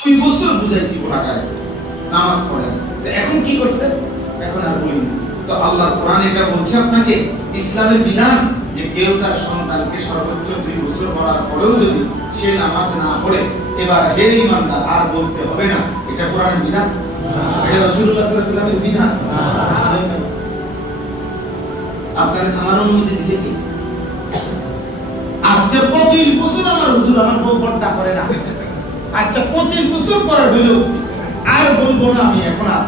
2 বছর বুঝাইছি গোলাকারে নামাজ পড়েন, তো এখন কি করছেন? এখন আর বলি না। তো আল্লাহর কোরআন এটা বলছে আপনাকে, ইসলামের বিধান যে কেউ তার সন্তানকে সর্বোচ্চ 2 বছর পড়ার পরেও যদি সে নামাজ না পড়ে, এবার হে ঈমানদার আর বলতে হবে না। এটা কোরআনের বিধান, এটা রাসূলুল্লাহ সাল্লাল্লাহু আলাইহি ওয়াসাল্লামের বিধান। আপনারা থামার অনুমতি দিয়েছে কি? আজকে 25 বছর আমার হুজুর আমার বউ পর্দা করে না, আচ্ছা 25 বছর পরে হইল আর বলবো না আমি এখন আর,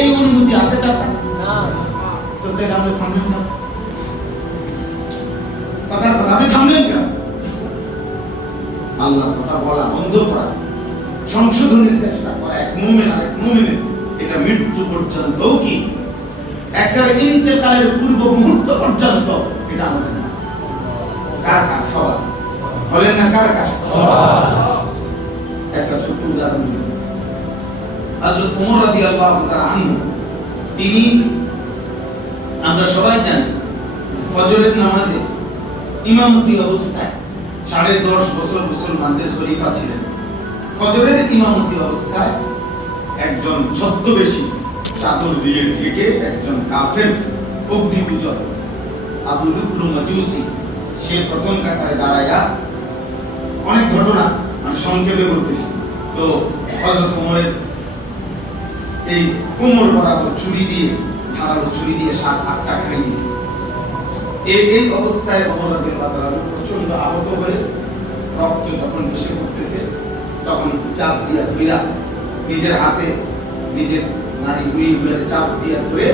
এই অনুমতি আছে চাচা? না। তো তাহলে আপনি থামলেন না, কথা আপনি থামলেন কেন? আল্লাহর কথা বলা বন্ধ করা, সংশোধনের চেষ্টা করা এক মুমিন আর এক মুমিনের এটা মৃত্যু পর্যন্ত কি একেবারে ইন্তেকালের পূর্ব মুহূর্ত পর্যন্ত এটা আমাদের না। কার কার? সবার বলেন না, কার কার? একটা ছোট্ট উদাহরণ দিই। হযরত ওমর রাদিয়াল্লাহু তাআলা আনহু, তিনি আমরা সবাই জানি ফজরের নামাজে ইমামতি অবস্থায় 10.5 বছর মুসলমানদের খলিফা ছিলেন। ফজরের ইমামতি অবস্থায় একজন ছদ্মবেশী চাদর দিয়ে ঢেকে একজন কাফের অগ্নিপূজক আবু লুকলু মাজুসি, সে প্রথম কাতারে দাঁড়ায়া, অনেক ঘটনা মানে সংক্ষেপে বলতেছি। তো হযরত ওমরের এই কোমর বরাবর ছুরি দিয়ে, ধারালো ছুরি দিয়ে 7-8টা খাই দিয়েছে। এই অবস্থায় ওমর রাদিয়াল্লাহু তাআলা প্রচন্ড আহত হয়ে রক্ত যখন এসে পড়তেছে, তখন চাপ দিয়া ধইরা নিজের হাতে নিজের নাড়ি গুড়িয়ে চাপ দিয়া ধরে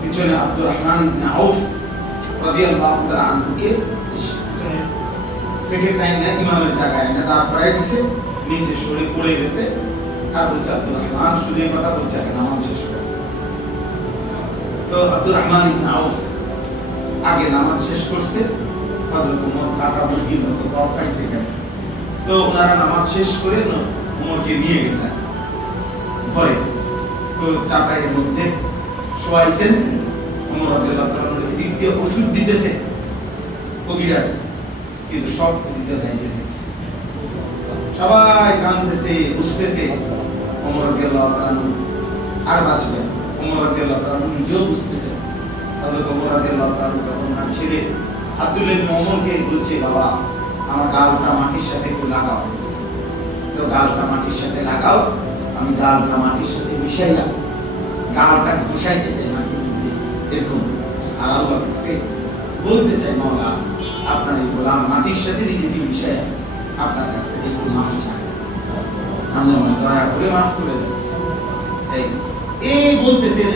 পিছনে আব্দুর রহমান ইবনে আউফ রাদিয়াল্লাহু তাআলা আনহুকে থেকে টাইনা ইমামের জায়গায় এনে দাঁড় করাই দিয়েছে, নিচে সরে পড়ে গেছে। আর বলছে আব্দুর রহমান শুধু এই কথা বলছে, আগে নামাজ শেষ করো। তো আব্দুর রহমান ইবনে আউফ আগে নামাজ শেষ করছে, হযরত ওমর কাটা মুরগির মতো দরফাইছে এখানে। তো ওনারা নামাজ শেষ করে ওমরকে নিয়ে গেছে ঘরে। তো চাটাইয়ের মধ্যে শোয়াইছেন, ওমর রাদিয়াল্লাহু তাআলা এদিক দিয়ে ওষুধ দিতেছে কবিরাজ, কিন্তু সব দিতে ভেঙে যাচ্ছে, সবাই কাঁদতেছে বুঝতেছে। ওমর রাদিয়াল্লাহু তাআলা আর বাঁচবেন, ওমর রাদিয়াল্লাহু তাআলা নিজেও বুঝতেছে। হযরত ওমর রাদিয়াল্লাহু তাআলা তখন তার ছেলে আব্দুল্লাহ ইবনে ওমরকে বলছে, বাবা আমার গালটা মাটির সাথে একটু লাগাও। তো গালটা মাটির সাথে লাগাও, আমি গালটা মাটির সাথে মিশাইয়া গালটা ঘষাইতে চাই মাটির মধ্যে এরকম। আর আল্লাহ কাছে বলতে চাই, মাওলা আপনার এই গোলাম মাটির সাথে নিজেকে মিশাইয়া আপনার কাছ থেকে একটু মাফ চাই, আপনি মনে দয়া করে মাফ করে দেন। এই বলতেছেন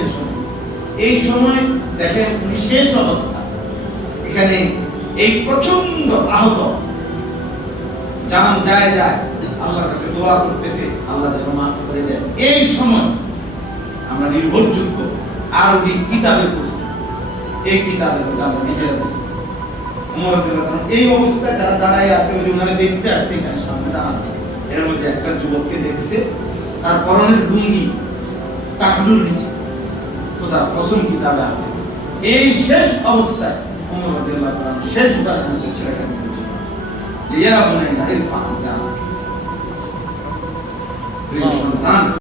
এই সময় দেখেন উনি শেষ অবস্থা, এখানে এই প্রচন্ড আহত, জান যায় আল্লাহর কাছে দোয়া করতেছে আল্লাহ যেন মাফ করে দেন। এই সময় আমরা নির্ভরযোগ্য আরবি কিতাবে পড়ছি, এই কিতাবের মধ্যে আমরা নিজেরা পড়ছি। ওমর রাদিয়াল্লাহু তাআলা এই অবস্থায় যারা দাঁড়ায় আছে, ওই ওনারা দেখতে আসছে এখানে সামনে দাঁড়ানো, এর মধ্যে একটা যুবককে দেখছে, তার পরনের লুঙ্গি কাকলুর নিচে, তো তার কসম কিতাবে আছে। এই শেষ অবস্থায় ওমর রাদিয়াল্লাহু তাআলা শেষবার মধ্যে ছেলেটাকে বলছে যে ইয়া বুনাইয়া ইরফা যাক, প্রিয় সন্তান।